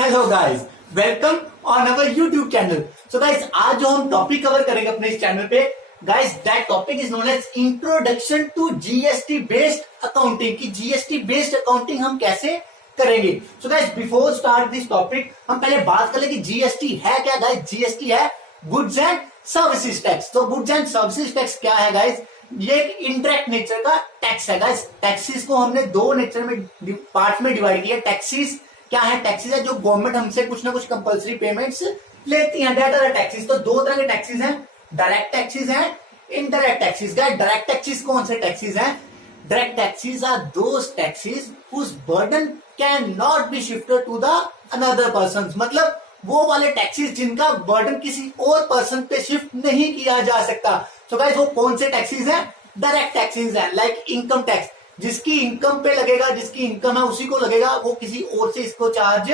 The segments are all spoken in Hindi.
Hello guys, welcome on our YouTube channel. So guys, आज जो हम टॉपिक कवर करेंगे अपने इस चैनल पे, guys that topic is known as introduction to GST based accounting. की जीएसटी बेस्ड अकाउंटिंग हम कैसे करेंगे। So guys, before start this topic हम पहले बात कर ले कि जीएसटी है क्या। गाइस, जीएसटी है गुड्स एंड सर्विसेज टैक्स। तो गुड्स एंड सर्विसेज टैक्स क्या है गाइस, ये एक इंडायरेक्ट नेचर का टैक्स है। गाइस, टैक्सेस को हमने दो नेचर में पार्ट में डिवाइड किया। टैक्सेस क्या है, टैक्सेस है जो गवर्नमेंट हमसे कुछ ना कुछ कंपलसरी पेमेंट्स लेती है, दैट आर टैक्सेस। तो दो तरह के टैक्सेस हैं, डायरेक्ट टैक्सेस हैं, इनडायरेक्ट टैक्सेस। डायरेक्ट टैक्सेस कौन से टैक्सेस हैं? Direct taxes are those taxes whose burden can not be shifted to the another person. मतलब वो वाले टैक्सेस जिनका बर्डन किसी और पर्सन पे शिफ्ट नहीं किया जा सकता। तो गाइस, वो कौन से टैक्सेस हैं? डायरेक्ट टैक्सेस हैं। लाइक इनकम टैक्स, जिसकी इनकम पे लगेगा, जिसकी इनकम है उसी को लगेगा, वो किसी और से इसको चार्ज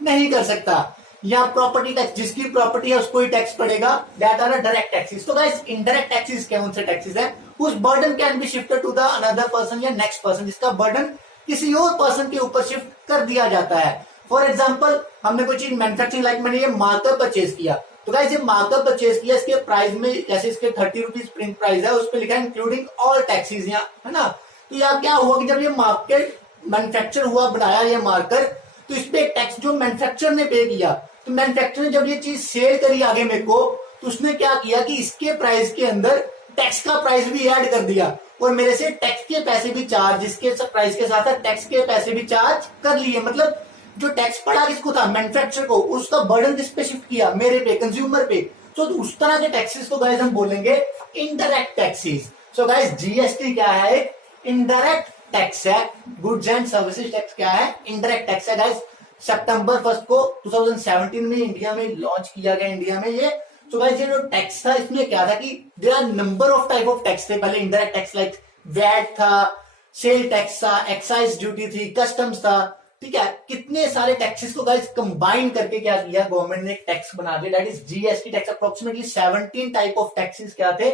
नहीं कर सकता। या प्रॉपर्टी टैक्स, जिसकी प्रॉपर्टी है उसको ही टैक्स पड़ेगा, दैट आर डायरेक्ट टैक्सेस। तो गाइस, इनडायरेक्ट टैक्सेस कौन से टैक्सेस हैं? उस burden can be shifted to the another person या नेक्स्ट पर्सन, जिसका बर्डन किसी और पर्सन के ऊपर शिफ्ट कर दिया जाता है। फॉर एग्जाम्पल, हमने कोई चीज मैन्युफैक्चरिंग, लाइक मैंने ये मार्कर परचेज किया, तो गाइस ये मार्कर परचेज किया, इसके प्राइस में जैसे इसके 30 रुपीज प्रिंट प्राइस है, उस पर लिखा है इंक्लूडिंग ऑल टैक्सेस, यहाँ है ना। तो यार क्या हुआ कि जब ये मार्केट मैन्युफैक्चर हुआ, बनाया ये मार्कर, तो इस पे टैक्स जो मैन्युफैक्चर ने पे किया, तो मैन्युफैक्चर ने जब ये चीज सेल करी आगे मेरे को, तो उसने क्या किया कि इसके प्राइस के अंदर टैक्स का प्राइस भी ऐड कर दिया और मेरे से टैक्स के पैसे भी चार्ज, इसके प्राइस के साथ टैक्स के पैसे भी चार्ज कर लिए। मतलब जो टैक्स पड़ा किसको था? मैन्युफैक्चर को, उसका बर्डन किस पे शिफ्ट किया? मेरे पे, कंज्यूमर पे। तो उस तरह के टैक्सेस को गाइस हम बोलेंगे indirect taxes. So guys, GST क्या है? इनडायरेक्ट टैक्स है। गुड्स एंड सर्विसेज टैक्स क्या है? इनडायरेक्ट टैक्स है। गाइस, सितंबर 1 को 2017 में इंडिया में लॉन्च किया गया, इंडिया में ये। तो गाइस, ये जो टैक्स था, इसमें क्या था कि there are number of type of tax थे। पहले इनडायरेक्ट टैक्स लाइक वैट था, सेल टैक्स था, एक्साइज ड्यूटी थी, कस्टम्स था, ठीक है। कितने सारे टैक्सेस को गाइस कंबाइन करके क्या किया गवर्नमेंट ने, एक टैक्स बना दिया, that is GST tax. Approximately 17 type of taxes क्या थे,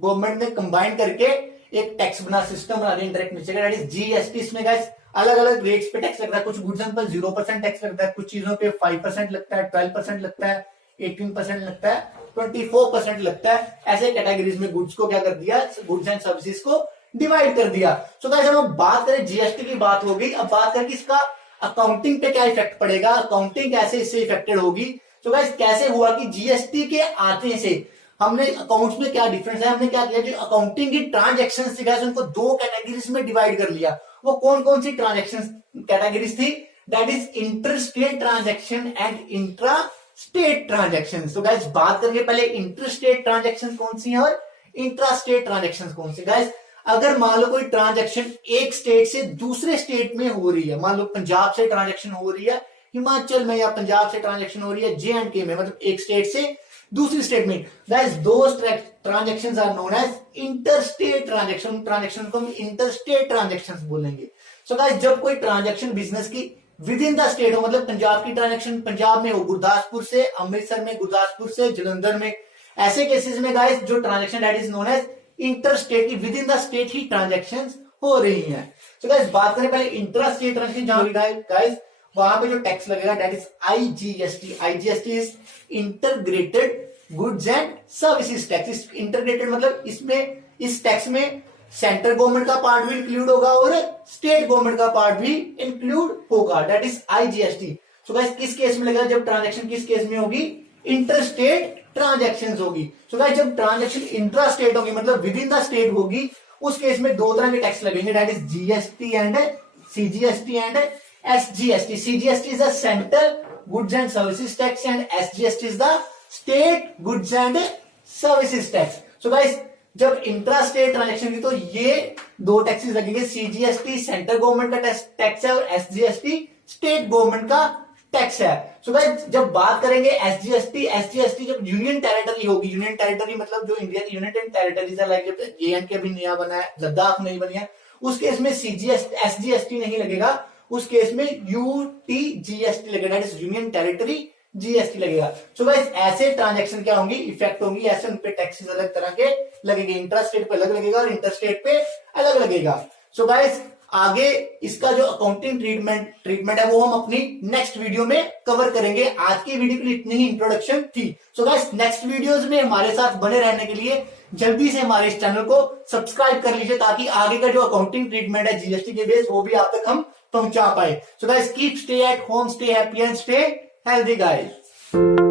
गवर्नमेंट ने कंबाइन करके एक टैक्स बना, सिस्टम बना दिया इंडायरेक्ट नेचर का, दैट इज जीएसटी। इसमें गाइस अलग अलग रेट्स पे टैक्स लगता है। कुछ गुड्स पर 0% टैक्स लगता है, कुछ चीजों पे 5% लगता है, 12% लगता है, 18% लगता है, 24% लगता है। ऐसे कैटेगरीज में गुड्स को क्या कर दिया, गुड्स एंड सर्विसेज को डिवाइड कर दिया। सो गाइस, जब हम बात करें, जीएसटी की बात हो गई, अब बात करें कि इसका अकाउंटिंग पे क्या इफेक्ट पड़ेगा, अकाउंटिंग कैसे इससे इफेक्टेड होगी। तो गाइस, कैसे हुआ कि जीएसटी के आते से हमने अकाउंट्स में क्या डिफरेंस है, हमने क्या किया, जो अकाउंटिंग की ट्रांजेक्शन्स थी गाइस, उनको दो कैटेगरीज में डिवाइड कर लिया। वो कौन कौन सी ट्रांजेक्शन कैटेगरीज थी? That is inter state transaction and intra state transaction. तो गाइस, बात करेंगे पहले इंटर स्टेट ट्रांजेक्शन कौन सी है और इंट्रा स्टेट ट्रांजेक्शन कौन सी। गाइस, अगर मान लो कोई ट्रांजैक्शन एक स्टेट से दूसरे स्टेट में हो रही है, मान लो पंजाब से ट्रांजैक्शन हो रही है हिमाचल में, या पंजाब से ट्रांजैक्शन हो रही है JNK में, मतलब एक स्टेट से दूसरी स्टेट में, guys those transactions are known as inter state transaction. Transaction को हम इंटर स्टेट ट्रांजैक्शंस बोलेंगे। सो गाइस, जब कोई ट्रांजैक्शन बिजनेस की विद इन द स्टेट हो, मतलब पंजाब की ट्रांजैक्शन पंजाब में हो, गुरदासपुर से अमृतसर में, गुरदासपुर से जलंधर में, ऐसे केसेस में गाइस जो transaction that is known as inter state की, विद इन द स्टेट ही ट्रांजैक्शंस हो रही हैं। तो गाइस, बात करें पहले इंट्रा स्टेट ट्रांजैक्शन, जहां गाइस वहां पे जो टैक्स लगेगा that is IGST. IGST is integrated goods and services tax. Integrated मतलब इसमें, इस टैक्स में सेंट्रल गवर्नमेंट का पार्ट भी इंक्लूड होगा और स्टेट गवर्नमेंट का पार्ट भी इंक्लूड होगा, that is IGST. So guys, किस केस में लगेगा? जब ट्रांजैक्शन किस केस में होगी? इंटर स्टेट ट्रांजैक्शन होगी। सो गाइस, जब ट्रांजैक्शन इंट्रा स्टेट होगी, मतलब विद इन द स्टेट होगी, उस केस में दो तरह के टैक्स लगेंगे, that is GST and CGST and SGST. CGST is the central goods and services tax and SGST is the state goods and services tax. So guys, जब इंट्रा स्टेट ट्रांजैक्शन की, तो ये दो टैक्सेस लगेंगे। सीजीएसटी सेंट्रल गवर्नमेंट का टैक्स है और एसजीएसटी स्टेट गवर्नमेंट का टैक्स है। सो गाइस, जब बात करेंगे एसजीएसटी, एसजीएसटी जब यूनियन टेरिटरी होगी, यूनियन टेरिटरी मतलब जो इंडिया की यूनियन टेरिटरीज है, लाइक जब JNK अभी नया बना है, लद्दाख नहीं बनी है, उस केस में सीजीएसटी एसजीएसटी नहीं लगेगा, उस केस में यूटीजीएसटी लगेगा, that is union territory GST लगेगा। सो गाइस, ऐसे ट्रांजैक्शन क्या होंगी, इफेक्ट होंगी, ऐसे उन पे टैक्सेस अलग तरह के लगेंगे। इंट्रा स्टेट पे अलग लगेगा और इंटर स्टेट पे अलग लगेगा। सो गाइस, आगे इसका जो अकाउंटिंग ट्रीटमेंट है वो हम अपनी नेक्स्ट वीडियो में कवर करेंगे। आज की वीडियो के लिए इतनी ही इंट्रोडक्शन थी। सो गाइस नेक्स्ट वीडियोस में हमारे साथ बने रहने के लिए जल्दी से हमारे इस चैनल को सब्सक्राइब कर लीजिए, ताकि आगे का जो अकाउंटिंग ट्रीटमेंट है जीएसटी के बेस वो भी आप तक हम पहुंचा पाए। So guys keep stay at home, stay happy and stay healthy guys.